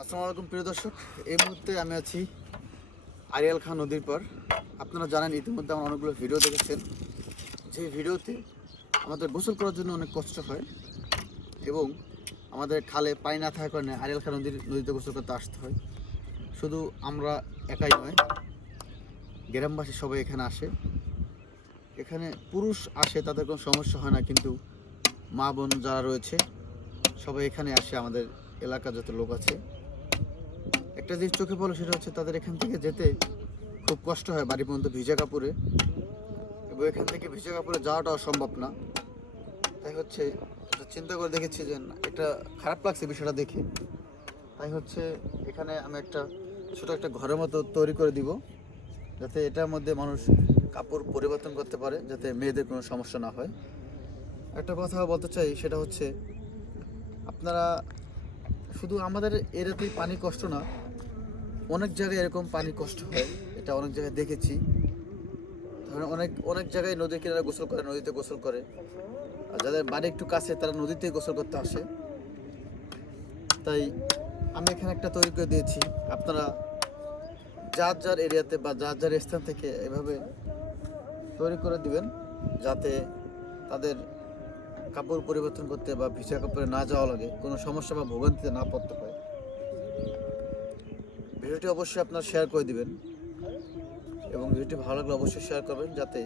আসসালামু আলাইকুম প্রিয় দর্শক, এই মুহূর্তে আমি আছি আড়িয়াল খাঁ নদীর পর। আপনারা জানেন ইতিমধ্যে আমার অনেকগুলো ভিডিও দেখেছেন, যে ভিডিওতে আমাদের গোসল করার জন্য অনেক কষ্ট হয় এবং আমাদের খালে পানি না থাকার কারণে আড়িয়াল খাঁ নদীতে গোসল করতে আসতে হয়। শুধু আমরা একাই নয়, গ্রামবাসী সবাই এখানে আসে। এখানে পুরুষ আসে, তাদের কোনো সমস্যা হয় না, কিন্তু মা বোন যারা রয়েছে সবাই এখানে আসে। আমাদের এলাকার যত লোক আছে, একটা জিনিস চোখে পড়লো, সেটা হচ্ছে তাদের এখান থেকে যেতে খুব কষ্ট হয় বাড়ি পর্যন্ত ভিজা কাপড়ে, এবং এখান থেকে ভিজা কাপড়ে যাওয়াটাও সম্ভব না। তাই হচ্ছে চিন্তা করে দেখেছি যে একটা খারাপ লাগছে বিষয়টা দেখে। তাই হচ্ছে এখানে আমি ছোট একটা ঘরের মতো তৈরি করে দিব, যাতে এটার মধ্যে মানুষ কাপড় পরিবর্তন করতে পারে, যাতে মেয়েদের কোনো সমস্যা না হয়। একটা কথা বলতে চাই, সেটা হচ্ছে আপনারা শুধু আমাদের এরিয়াতেই পানি কষ্ট না, অনেক জায়গায় এরকম পানি কষ্ট হয়, এটা অনেক জায়গায় দেখেছি। ধরেন অনেক অনেক জায়গায় নদীর কিনারে গোসল করে, নদীতে গোসল করে, আর যাদের বাড়ি একটু কাছে তারা নদীতেই গোসল করতে আসে। তাই আমি এখানে একটা তৈরি করে দিয়েছি, আপনারা যার যার এরিয়াতে বা যার যার স্থান থেকে এভাবে তৈরি করে দিবেন, যাতে তাদের কাপড় পরিবর্তন করতে বা ভিজা কাপড়ে না যাওয়া লাগে, কোনো সমস্যা বা ভোগান্তিতে না পড়তে হয়। ভিডিওটি অবশ্যই আপনারা শেয়ার করে দিবেন, এবং ভিডিওটি ভালো লাগলে অবশ্যই শেয়ার করবেন, যাতে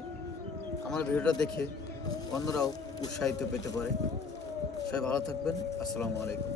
আমার ভিডিওটা দেখে অন্যরাও উৎসাহিত পেতে পারে। সবাই ভালো থাকবেন। আসসালামু আলাইকুম।